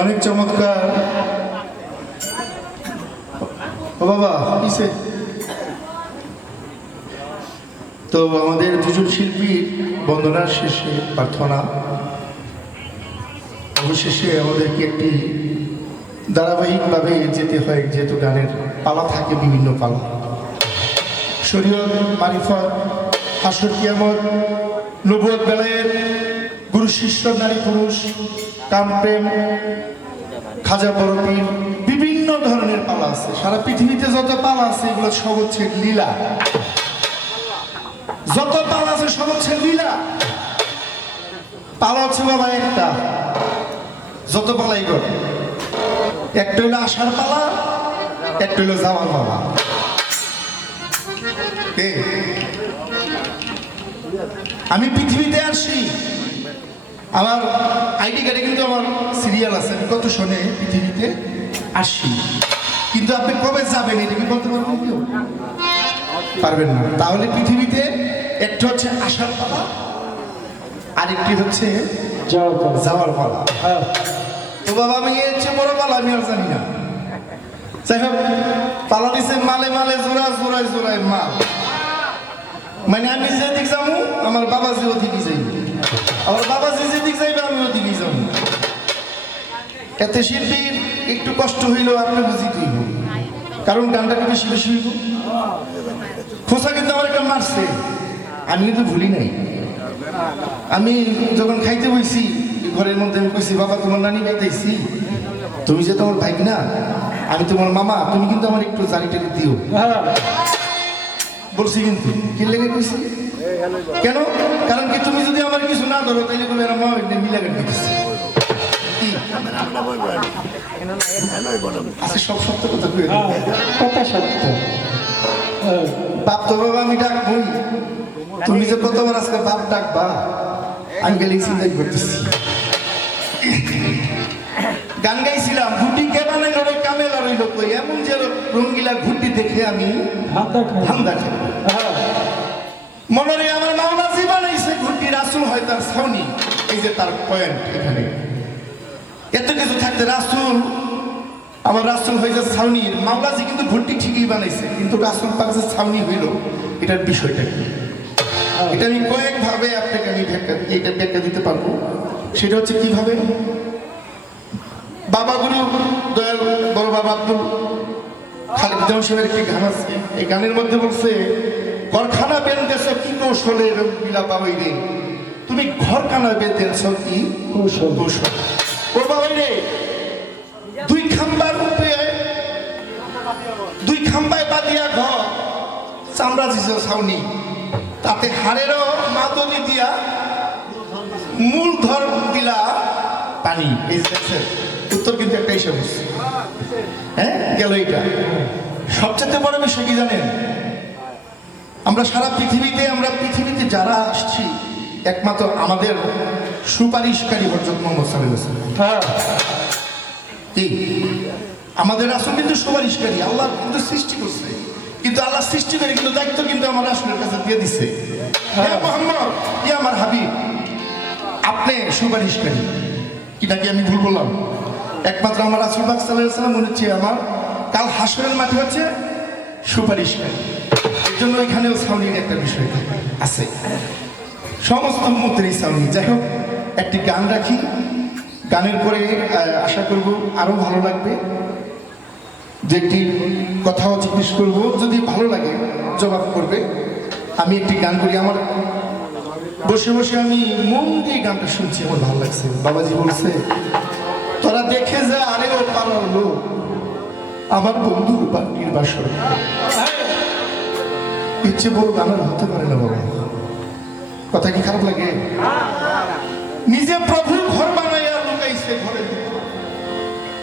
অনেক চমৎকার। ও বাবা কিসে তো আমাদের দুজন শিল্পীর বন্দনার শেষে প্রার্থনা, অবশেষে আমাদেরকে একটি ধারাবাহিকভাবে যেতে হয়, যেহেতু গানের পালা থাকে, বিভিন্ন পালা, শরীয়ত, মারিফত, হাসর, কিয়ামত, নবুয়ত, বেলায়েত, গুরু শিষ্য, নারী পুরুষ, কাম, প্রেম, খাজা, বড়পীর, বিভিন্ন ধরনের পালা আছে। সারা পৃথিবীতে যত পালা আছে এগুলো সব হচ্ছে লীলা। যত পালা আছে সব হচ্ছে লীলা। পালা হচ্ছে বাবা একটা, যত পালাই করে, একটা হইলো আসার পালা, একটা হইলো যাওয়ার পালা। আমি পৃথিবীতে আসি, আমার আইডি কার্ডে কিন্তু আমার সিরিয়াল আছে, আমি কত সনে পৃথিবীতে আসি, কিন্তু আপনি কবে যাবেন এটা কি বলতে পারবেন? কেউ পারবেন না। তাহলে পৃথিবীতে একটা হচ্ছে আসার পালা, আরেকটি হচ্ছে যাওয়ার পালা। তো বাবা আমি এর চেয়ে বড় পালা আমি আর জানি না। যাই হোক, পালা দিচ্ছে মালে মালে জোড়া জোড়ায় জোড়ায় মাল, মানে আমি যেদিক যাবো আমার বাবাজি ওদিকে যাইব, আমার বাবাজি যেদিক যাইবে আমি ওদিকে যাবো। এতে শিল্পীর একটু কষ্ট হইল, আপনি বুঝি হইব, কারণ গানটাকে বেশি বেশি হইব। খোসা কিন্তু আমার একটা মারছে, আমি কিন্তু ভুলি নাই। আমি যখন খাইতে বইছি ঘরের মধ্যে, আমি কইছি বাবা তোমার নানি খাইতেছি, তুমি যে তোমার ভাই না, আমি তোমার মামা, তুমি কিন্তু আমার একটু জারিটাকে দিও বলছি। কিন্তু কি লেগে কইছি কেন? কারণ কি তুমি যদি আমার কিছু না ধরো তাইলে তুমি এরা মামা মিলা কেটে দিতেছি। আচ্ছা, সব সত্য কথা কই, কথা সত্য। বাপ তো বাবা আমি ডাকবই, তুমি যে কতবার আজকে বাপ ডাকবা আমি গেলে চিন্তা করতেছি। গান গাইছিলাম, ঘুটি কে বানাইল রে কামে লড়াইল কই, এমন যে রঙ্গিলা ঘুটি দেখে আমি ধান্দা খাই। মনে রে আমার মাওলাজি বানাইছে ঘুটি, রাসূল হয় তার ছাউনি। এই যে তার পয়েন্ট এখানে, এত কিছু থাকতে রাসূল, আমার রাসূল হয়ে যাচ্ছে ছাউনির। মাওলাজি কিন্তু ঘুটি ঠিকই বানাইছে, কিন্তু রাসূল পাক যে ছাউনি হইল, এটার বিষয়টা কি? এটা আমি কয়েকভাবে আপনাকে আমি ব্যাখ্যা দিতে পারবো। সেটা হচ্ছে কিভাবে, বাবা গুরু দয়াল বড় বাবা আব্দুল খালিদ সাহেবের একটি গান আছে, এই গানের মধ্যে বলছে, ঘরখানা বেঁধেছ কি কৌশলে বিলা বাবাই রে, তুমি ঘরখানা বেঁধেছ কি কৌশল কৌশল। ও বাবাই রে, দুই খাম্বার উপরে, দুই খাম্বায় বাঁধিয়া ঘর, চামড়া দিছ ছাউনি, তাতে হাড়েরও মাদনি দিয়া মূল ধর দিলা পানি। এই উত্তর কিন্তু একটা হিসাব হচ্ছে, হ্যাঁ গেল। এটা সবচেয়ে বড় বিষয় কি জানেন? আমরা সারা পৃথিবীতে, আমরা পৃথিবীতে যারা আসছি, একমাত্র আমাদের সুপারিশকারী হযরত মুহাম্মদ সাল্লাল্লাহু আলাইহি ওয়াসাল্লাম। কি আমাদের রাসূল কিন্তু সুপারিশকারী, আল্লাহ কিন্তু সৃষ্টি করছে, কিন্তু আল্লাহ সৃষ্টি করে কিন্তু দায়িত্ব কিন্তু আমার রাসূলের কাছে দিয়ে দিচ্ছে। হ্যাঁ মুহাম্মদ, ইয়া আমার হাবিব, আপনি সুপারিশকারী কি নাকি আমি ভুল বললাম? একমাত্র আমার রাসূল পাক সাল্লাল্লাহু আলাইহি ওয়াসাল্লাম হচ্ছে আমার কাল হাসরের মাঠে হচ্ছে সুপারিশকারী। এর জন্য এখানেও ছাউনির একটা বিষয় আছে, সমস্ত উম্মতের ছাউনি। যাই হোক, একটি গান রাখি, গানের পরে আশা করব আরো ভালো লাগবে, যে একটি কথাও জিজ্ঞেস করবো, যদি ভালো লাগে জবাব করবে। আমি একটি গান করি, আমার বসে বসে আমি মন দিয়ে গানটা শুনছি, আমার ভালো লাগছে। বাবাজি বলছে, তোরা দেখে যা আরে ও পাড়ার লোক, আমার বন্ধুর বাড়ির বাসর। ইচ্ছে বড় গানের হতে পারে না বাবা, কথা কি খারাপ লাগে? নিজে প্রভু ঘর বানাইয়া লুকাইছে ঘরে,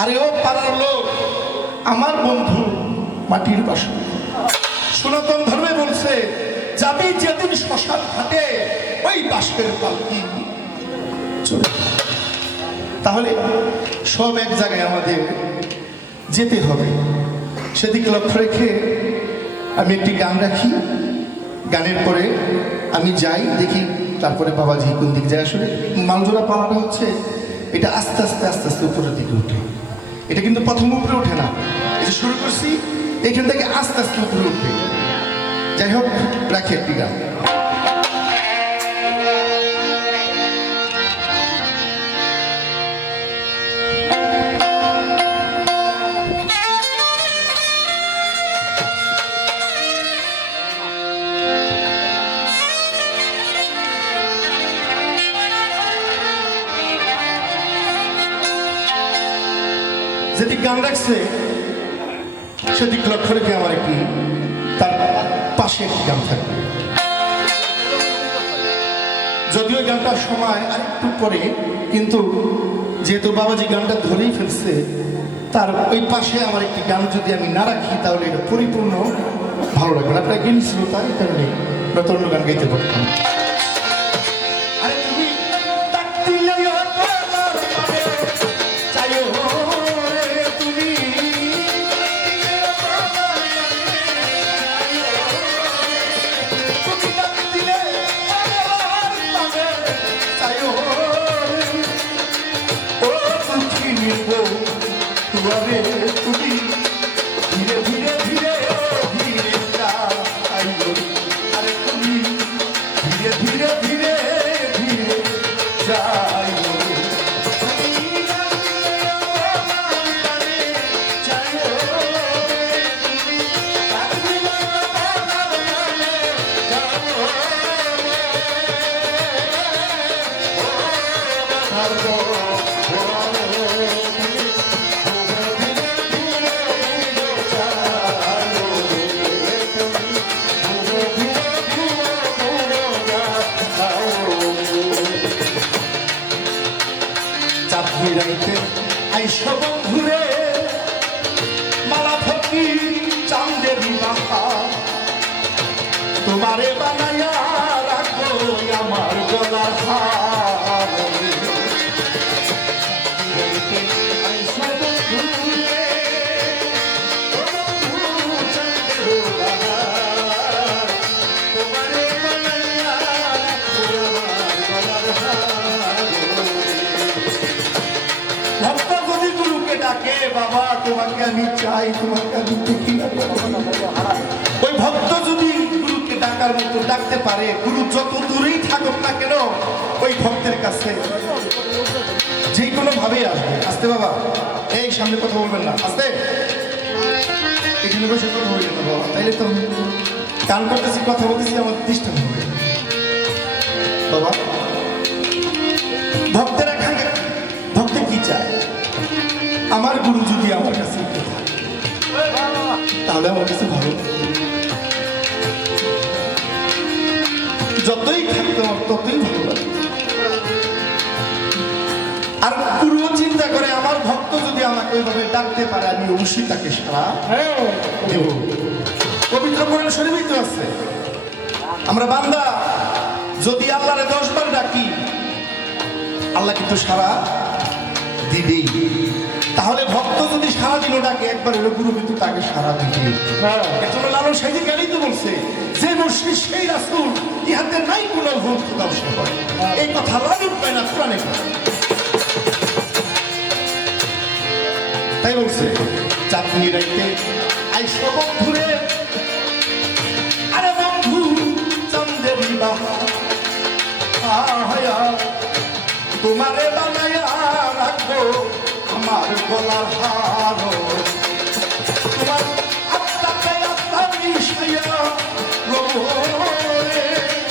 আরে ও পাড়ার লোক, আমার বন্ধু মাটির বাসর। সনাতন ধর্মে বলছে, যাবি যেদিন শ্মশান ঘাটে, ওই বাঁশের পালকি চলে। তাহলে সব এক জায়গায় আমাদের যেতে হবে, সেদিকে লক্ষ্য রেখে আমি একটি গান রাখি। গানের পরে আমি যাই, দেখি তারপরে বাবাজি কোন দিক যায়। আসলে মালজোড়া পালাটা হচ্ছে এটা আস্তে আস্তে আস্তে আস্তে উপরের দিকে উঠে। এটা কিন্তু প্রথম উপরে ওঠে না, এই যে শুরু করছি এখান থেকে আস্তে আস্তে উপরে উঠবে। যাই হোক, রাখি একটি গান। যেদিক গান রাখছে সেদিক লক্ষ্য রেখে আমার একটি তার পাশে একটি গান থাকবে। যদিও গানটার সময় আরেকটু পরে, কিন্তু যেহেতু বাবাজি গানটা ধরেই ফেলছে, তার ওই পাশে আমার একটি গান যদি আমি না রাখি তাহলে এটা পরিপূর্ণ ভালো লাগবে না। আপনার জ্ঞান ছিল তাই কারণে নতুন গান গাইতে পারতাম। তুমি ধীরে ধীরে ধীরে ধীরে আরে তুমি ধীরে ধীরে ধীরে ধীরে যাই। আইসো বন্ধুরে মালা ফকির চাঁদের মাথা, তোমারে বানাইয়া রাখবো আমার গলার হার। আইসো বন্ধুরে তোমারে বানাইয়া রাখবো আমার গলার হার। ডাকে বাবা তোমাকে আমি চাই, তোমাকে আমি দেখি না। ওই ভক্ত যদি গুরুকে ডাকার মতো ডাকতে পারে, গুরু যত দূরেই থাকুক না কেন ওই ভক্তের কাছে যে কোনো ভাবেই আসবে। আসতে বাবা, এই সামনে কথা বলবেন না, আসতে এখানে বসে কথা বলবেন না বাবা, তাইলে তো গান করতেছি কথা বলতেছি আমার ডিস্টার্ব হবে বাবা। ভক্তেরা ভক্তে কি চায়? আমার গুরু যদি আমার কাছে তাহলে আমার কাছে ভালো, যতই থাকতে আমার ততই ভালো লাগে। আর গুরু চিন্তা করে আমার ভক্ত যদি আমাকে ওইভাবে ডাকতে পারে আমি অবশ্যই তাকে সাড়া দেব। পবিত্র কোরআন শরীফে তো আছে, আমরা বান্দা যদি আল্লাহরে 10 বার ডাকি আল্লাহ কিন্তু সাড়া দিবেই। তাহলে ভক্ত যদি সারাদিনও ডাকে একবার হলো গুরু কিন্তু তাকে সারা দিবে। এটা লালন সাইদি গালি তো বলছে যে মুর্শিদ সেই রাসূল ইহাতে নাই কোনো ভুল খোদাও সে হয়। এই কথা লালন পায় না কোরআনে, তাই বলছে চাঁদনি রাইতে আইসো বন্ধুরে, আরে বন্ধু চাঁদের বাহায়া তোমারে বানাইয়া রাখবো আমার গলার হার। তোমার আত্মাকে আত্মা মিশাইয়া রবো রে,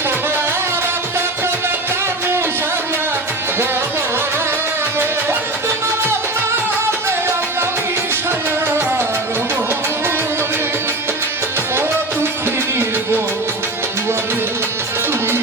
তোমার আত্মাকে আত্মা মিশাইয়া রবো রে, তোমার আত্মাকে আত্মা মিশাইয়া রবো রে। ও দুঃখিনীর গো দুয়ারে তুমি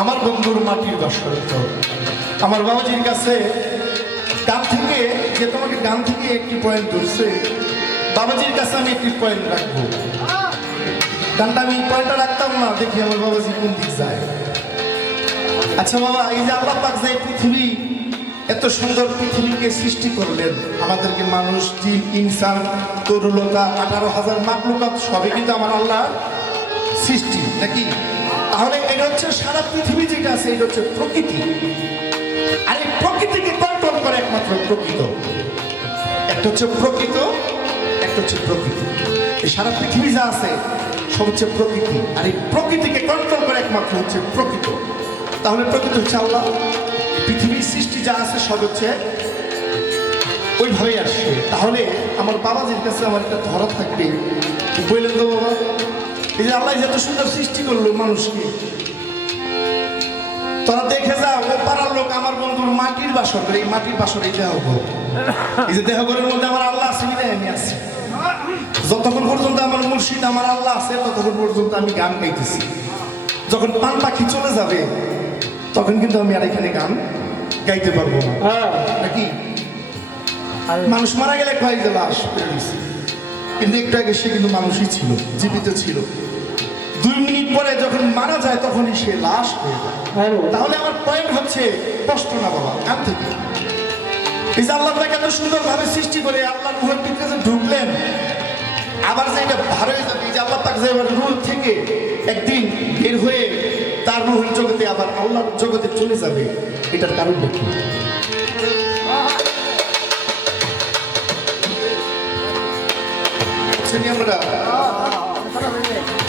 আমার বন্ধুর মাটির বাসর। আমার বাবাজির কাছে গান থেকে, যে তোমাকে গান থেকে একটি পয়েন্ট ধরছে, বাবাজির কাছে আমি একটি পয়েন্ট রাখবো। গানটা আমি পয়েন্টটা রাখতাম না, দেখি আমার বাবাজি কোন দিক যায়। আচ্ছা বাবা, এই যে আল্লাহ পাক যে পৃথিবী, এত সুন্দর পৃথিবীকে সৃষ্টি করলেন, আমাদেরকে মানুষ, জিন, ইনসান, তরুলতা, 18,000 মাখলুকাত সবই কিন্তু আমার আল্লাহ সৃষ্টি নাকি? তাহলে এটা হচ্ছে সারা পৃথিবী যেটা আছে, এটা হচ্ছে প্রকৃতি। আর এই প্রকৃতিকে কন্ট্রোল করে একমাত্র প্রকৃত। একটা হচ্ছে প্রকৃত, একটা হচ্ছে প্রকৃতি। এই সারা পৃথিবী যা আছে সব হচ্ছে প্রকৃতি, আর এই প্রকৃতিকে কন্ট্রোল করে একমাত্র হচ্ছে প্রকৃত। তাহলে প্রকৃত হচ্ছে আল্লাহ। পৃথিবীর সৃষ্টি যা আছে সব হচ্ছে ওইভাবেই আসছে। তাহলে আমার বাবাজির কাছে আমার একটা ধরা থাকবে, বললেন তো বাবা, এই যে আল্লাহ যত সুন্দর সৃষ্টি করলো মানুষকে, তোরা দেখে যা, ও পাড়ার লোক আমার বন্ধুর মাটির বাসর করে, এই মাটির বাসর, এই দেহঘর, এই যে দেহঘরের মধ্যে আমার আল্লাহ আছে, আমি আছি। যতক্ষণ পর্যন্ত আমার মুর্শিদ আমার আল্লাহ আছে, ততক্ষণ পর্যন্ত আমি গান গাইতেছি। যখন পান পাখি চলে যাবে, তখন কিন্তু আমি আর এখানে গান গাইতে পারবো না, নাকি? মানুষ মারা গেলে কয় যে লাশ বেরিয়েছে, কিন্তু একটু আগে সে কিন্তু মানুষই ছিল, জীবিত ছিল। 2 মিনিট পরে যখন মারা যায়, তখনই সে লাশ হয়ে যায়। তাহলে আমার পয়েন্ট হচ্ছে কষ্ট না বাবা, গান থেকে। এই যে আল্লাহ তাকে এত সুন্দরভাবে সৃষ্টি করে আল্লাহ রুহের ভিতরে ঢুকলেন, আবার যে এটা ভার হয়ে যাবে, এই যে আল্লাহ তাকে যে এবার রুহ থেকে একদিন বের হয়ে তার রুহের জগতে আবার আল্লাহর জগতে চলে যাবে, এটার কারণ দেখি। আমরা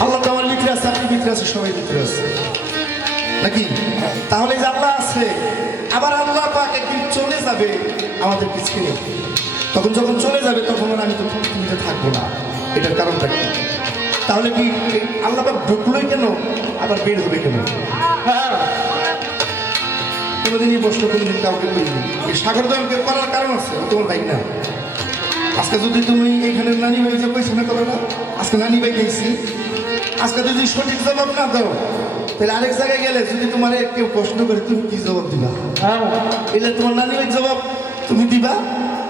আল্লাহ তো আমার ভিতরে আছে, আপনি ভিতরে আছে, সবাই ভিতরে আছে নাকি? তাহলে যে আল্লাহ আছে, আবার আল্লাহ পাক একদিন চলে যাবে আমাদেরকে ছেড়ে। তখন যখন চলে যাবে, তখন আমি তো পৃথিবীতে থাকবো না। এটার কারণটা কি? তাহলে কি আল্লাহ পাক ঢুকলোই কেন, আবার বের হবে কেন? কোনোদিনই প্রশ্ন কোনোদিন কাউকে করিনি। এই সাগর দমকে করার কারণ আছে, তোমার ভাই না। আজকে যদি তুমি এখানে নানি ভাই যে কইছো না, তোমরা আজকে নানি ভাই দিয়েছি, আজকে যদি সঠিক জবাব না দাও, তাহলে আরেক জায়গায় গেলে যদি তোমার কেউ প্রশ্ন করে, তুমি কি জবাব দিবা? এলে তোমার নানি ভাই জবাব তুমি দিবা,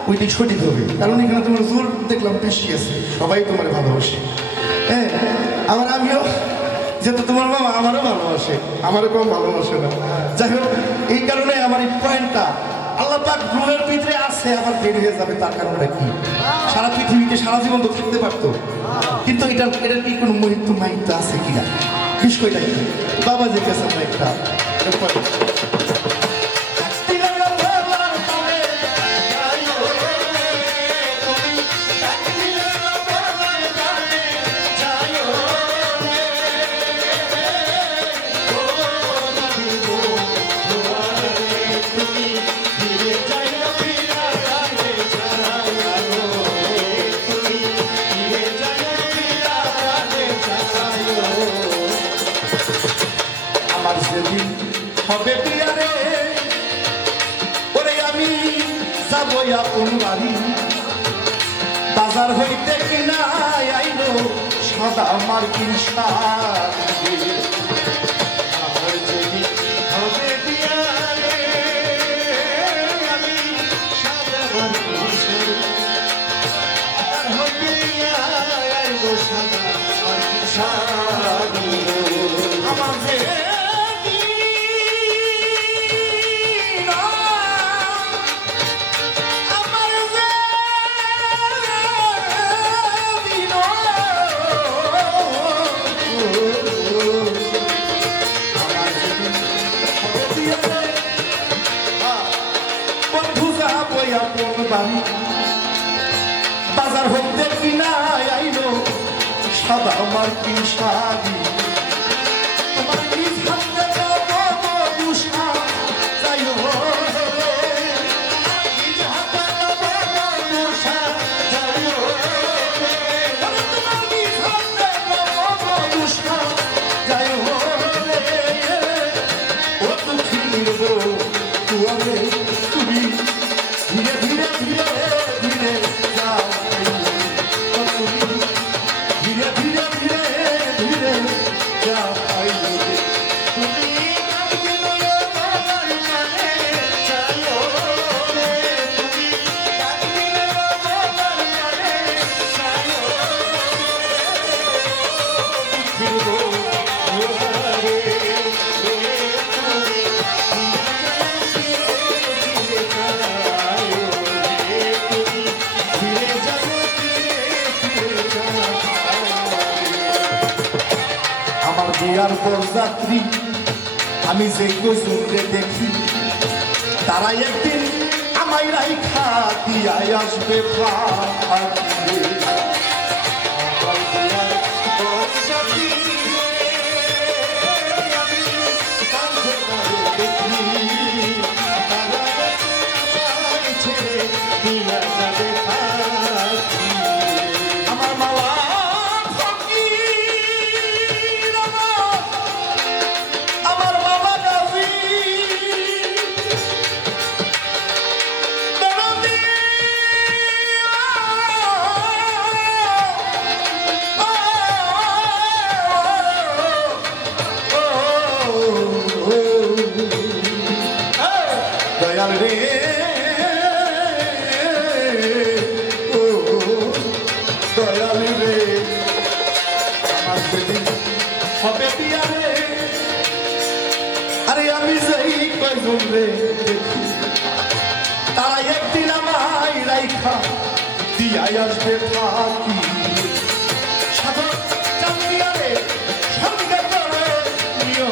ওইটাই সঠিক হবে। কারণ এখানে তোমার জোর দেখলাম বেশি আছে, সবাই তোমার ভালোবাসে। হ্যাঁ, আবার আমিও, যেহেতু তোমার বাবা আমারও ভালোবাসে, আমারও কম ভালোবাসে না। যাই হোক, এই কারণে আমার এই পয়েন্টটা, আল্লাহ পাক রুহের ভিতরে আছে, আবার বের হয়ে যাবে, তার কারণটা কি? সারা পৃথিবীতে সারা জীবন তো থাকতে পারতো, কিন্তু এটার কি কোনো মৃত্যু মাহিত্য আছে কিনা, বিষয়টা কি? বাবাজির কাছে আমরা একটা হবে পিয়ারে, ওরে আমি যাবো আপন বাড়ি, বাজার হইতে কিনা আইলো সাদা মার্কিন শাড়ি। আমার যদি হবে পিয়ারে, আমি সাদা মার্কিন শাড়ি, হইতে আইলো সাদা মার্কিন শাড়ি। আমার যে বাজার হইতে কিনা আইলো সাদা মার্কিন শাড়ি। তোমার নিজ হাতে পাবো দুষা, যাই হোক নিজ হাতে পাবো দুষা, যাই হোক তোমার নিজ হাতে পাবো দুষা, যাই হোক ও তো ছিল তুমি তুমি ধীরে ধীরে ধীরে ধীরে যাও, ধীরে ধীরে ধীরে ধীরে আর বরযাত্রী আমি যে কজনরে দেখি তারা একদিন আমায় রাইখা দিয়াই আসবে ফাঁকি দয়াল রে ও দয়াল রে আমার সেদিন হবে বিয়া রে আরে আমি যাই কয়জন রে দেখি তারা একদিন আমায় রাইখা দিয়াই আসবে ফাঁকি সাধক চান্দিয়া রে সঙ্গে করে নিও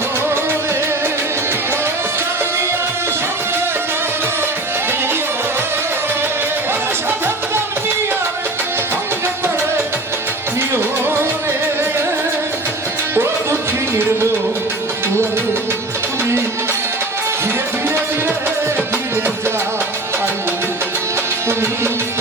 তুমি ধীরে ধীরে ধীরে ধীরে যা তুমি